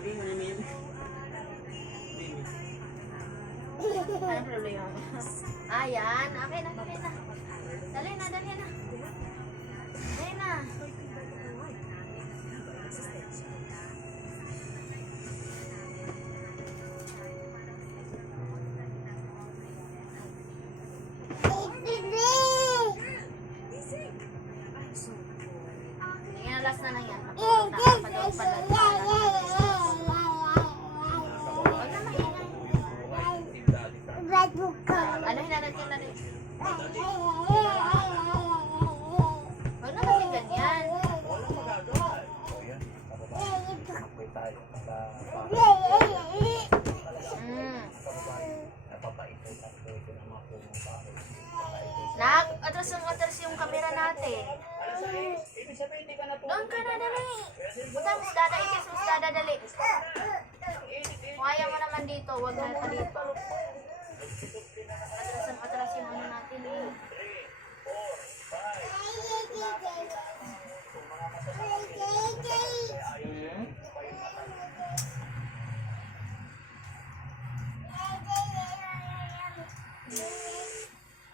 Sabihin mo na Mimi. Mimi. Ano problema mo? Ayan, okay na, okay na. Dali na, dali na. Dali na. Sige, last na lang yan. Huwag na maingay. Ano hinanat yun na rin? Huwag na kasi ganyan. Atras yung camera natin. Doon ka na, dali. Punta mo, dada, ikis mo, dada, dali. Kung ayaw mo naman dito, huwag na dito. Atras yung ano natin eh.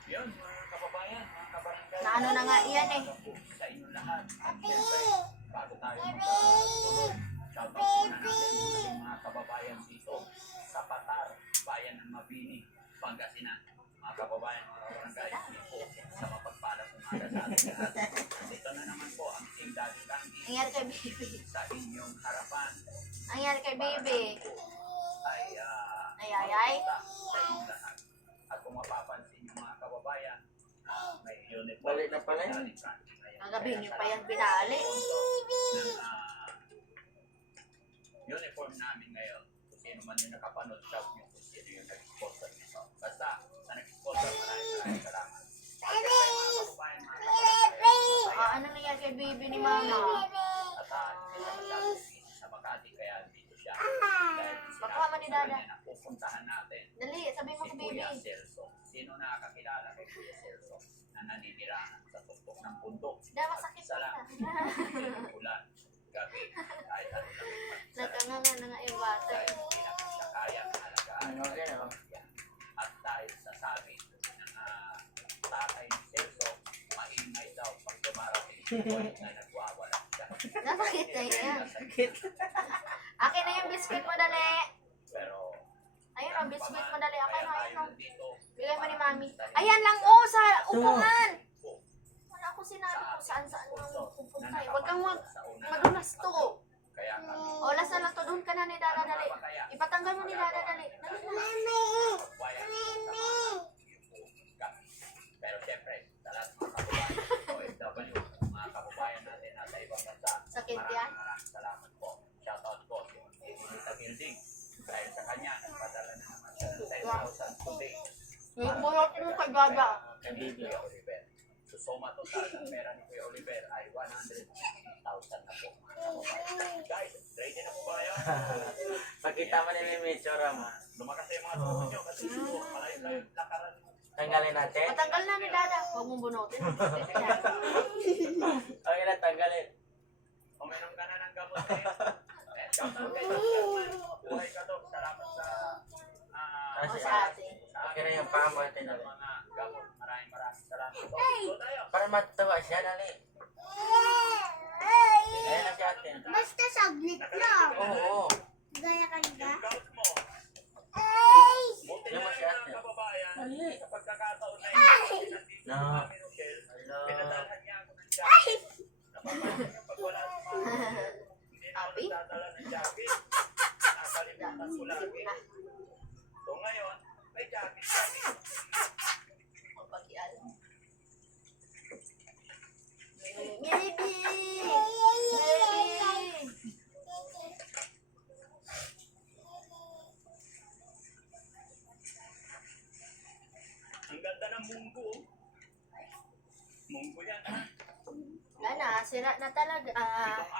Yun, mga kababayan, mga kabarangay. Na ano na nga iyan eh. Sa inyo lahat. At siyempre, bago tayo magtuloy, shoutout muna natin sa mga kababayan dito sa Patar, bayan ng Mabini, Pangasinan. Mga kababayan, mga kabarangay, dito sa mapagpalas umaga sa ating lahat. Ito na naman po ang Team Daddy Candy Nangyari kay Bibi. sa inyong harapan. Nangyari kay Bibi. Ay, sa inyong lahat. At kung mapapansin yung mga kababayan, may uniform. Balik na pala yun. Daddy Candy ngayon. Nagabi Kaya niyo sa pa yan lahat binali. ng uniform namin ngayon, kung sino man yung nakapanood, shout nyo kung sino yung nag-sponsor nito. Basta, sa nag-sponsor, maraming salamat. Ano nangyari kay Bibi ni Mama? At sila masyadong busy sa Makati, kaya dito siya. Dahil Baka man ni Dada. na pupuntahan natin Dali, sabi mo si kay Bibi. Kuya Celso. Sino nakakilala kay Kuya Celso na naninirahan sa tuktok ng bundok? Dahil masakit Isa lang, na. ulan, gabi, kahit ano lang yung mag-isa lang. Nagkanganga na nga yung bata. Dahil hindi namin siya kayang alagaan. Ano yan, oh? At dahil sa sabi ng tatay ni Celso, maingay daw pag dumarating yung point na nagwawala siya. Napakit na yan. Sakit. Akin na yung biscuit mo, dali. Pero, Ayun ang biscuit mo, dali. Akin kaya na, tayo ayun o. nandito. Bigay mo ni Mami. Ayan lang, oh, sa upuan. Po, Wala ko sinabi kung saan-saan puso mo pupunta na eh. Huwag kang sa una madulas to. Kaya kami, O, last na lang to. Doon ka na ni Dada, dali. Ipatanggal mo ni Dada, dali. Dali na. bayan, kami. Pero siyempre, sa lahat ng mga kababayan, OFW, mga kababayan natin nasa ibang bansa, Sakit yan? maraming salamat po. Shoutout po si Emilita Gilding. Dahil sa kanya, nagpadala na naman siya ng 10,000 today. Yung bulot mo kay Dada. Kay Kuya Oliver. So, suma total ng pera ni Kuya Oliver ay 150,000 na po. Mga kababayan. Guys, ready na po ba kayo? Pagkita mo ni Mimi, tsura mo. Lumakas yung mga tuhod nyo kasi po, malayo-layo lakaran. Tanggalin natin. Patanggal na ni Dada. Huwag mong bunutin. Okay na, tanggalin. Uminom ka na ng gamot ngayon. Shoutout kay Dr. Buhay ka Dok. Salamat sa O, sa ate. Okay na yung paa mo, ate, sa dali. mga gamot. Maraming salamat. Dok, go tayo. Para matuwa siya, dali. Ayan na si ate. Basta saglit lang. Oo. Gaya kanina. Yung gout mo. Buti Yung na masyado. lang mga kababayan. Dali. Sa pagkakataon na yun, nandito No. si Mami Rochelle. Hello. Pinadalhan niya ako ng jacket. Napapansin niyo pag wala si Mami Rochelle, hindi na ako Happy? nagdadala ng jacket. Nakalimutan ko lagi. So ngayon, may jacket kami. Baby! Baby! Ang ganda ng munggo. Munggo yan ha. Wala na, sira na talaga. Itong